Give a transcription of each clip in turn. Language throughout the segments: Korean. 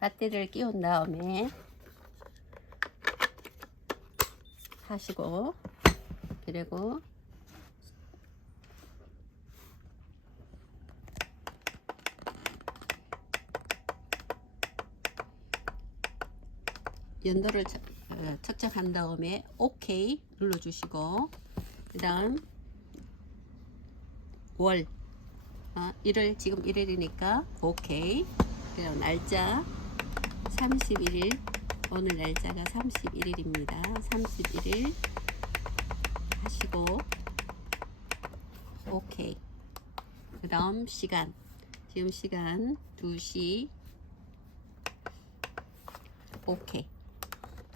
배터리를 끼운 다음에 하시고 그리고 연도를 척- 어, 측정한 다음에 OK 눌러주시고 그 다음 월 어, 1월 지금 1일이니까 OK 그리고 날짜 31일 오늘 날짜가 31일입니다. 31일 하시고. OK 그 다음 시간. 지금 시간 2시. OK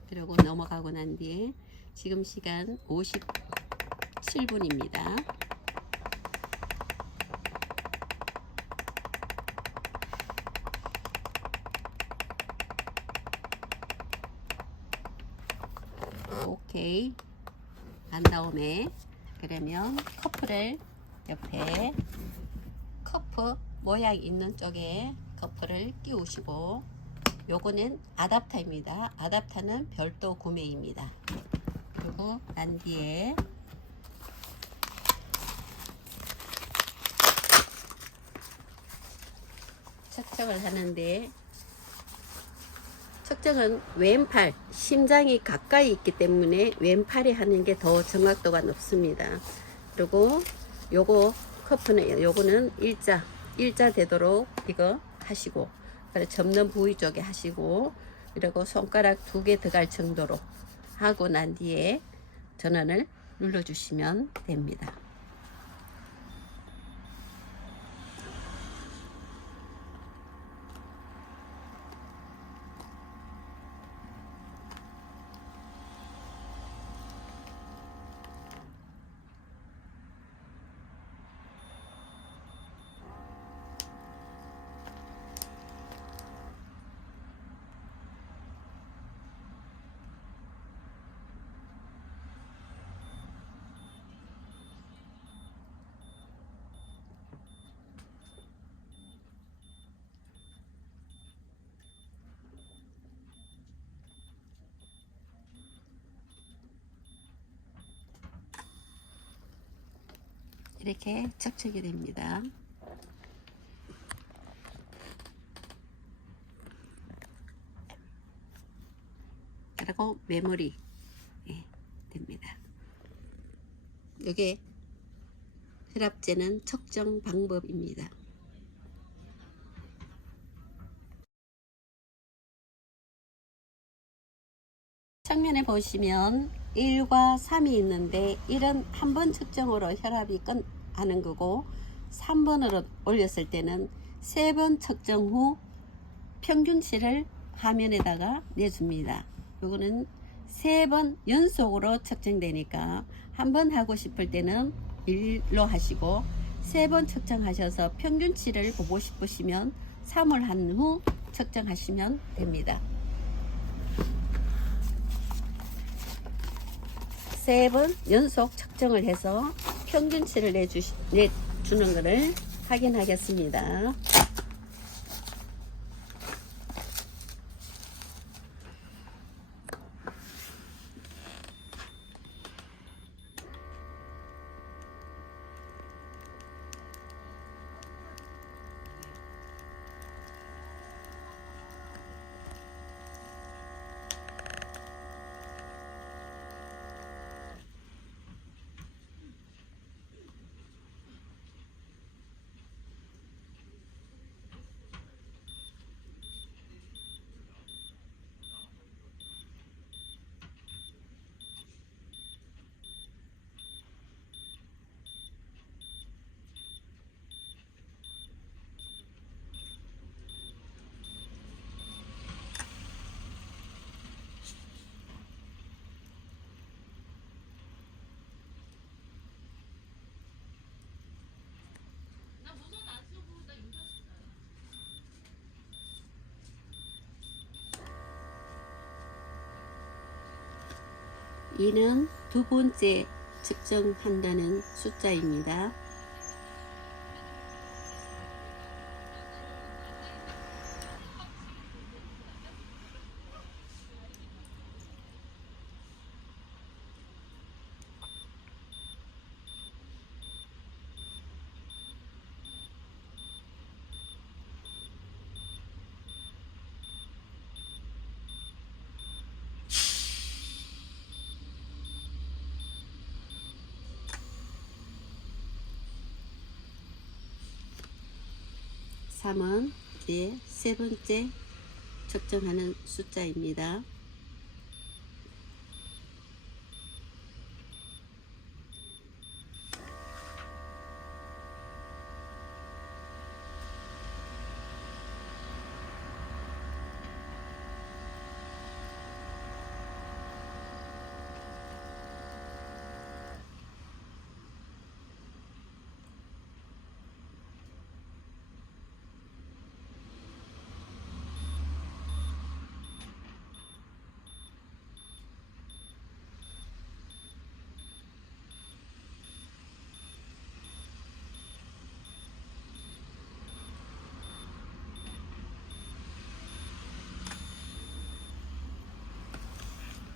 그리고 넘어가고 난 뒤에 지금 시간 57분입니다. 오케이 한 다음에 그러면 커플을 옆에 커프 모양 있는 쪽에 커플을 끼우시고 요거는 아답터입니다. 아답터는 별도 구매입니다. 그리고 난 뒤에 측정을 하는데 측정은 왼팔 심장이 가까이 있기 때문에 왼팔이 하는 게 더 정확도가 높습니다. 그리고 요거 커프는 요거는 일자 일자 되도록 이거 하시고 그래 접는 부위 쪽에 하시고 그리고 손가락 두 개 들어갈 정도로 하고 난 뒤에 전원을 눌러주시면 됩니다. 이렇게 척척이 됩니다. 그리고 메모리 예, 됩니다. 이게 혈압제는 측정 방법입니다. 측면에 보시면 1과 3이 있는데 1은 한 번 측정으로 혈압이 끝 하는 거고 3번으로 올렸을 때는 세 번 측정 후 평균치를 화면에다가 내줍니다. 요거는 세 번 연속으로 측정되니까 한 번 하고 싶을 때는 1로 하시고 세 번 측정하셔서 평균치를 보고 싶으시면 3을 한 후 측정하시면 됩니다. 세 번 연속 측정을 해서 평균치를 내주시, 내주는 것을 확인하겠습니다. 이는 두 번째 측정한다는 숫자입니다. 3은 이제 세 번째 측정하는 숫자입니다.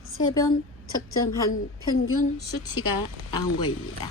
세번 측정한 평균 수치가 나온 거입니다.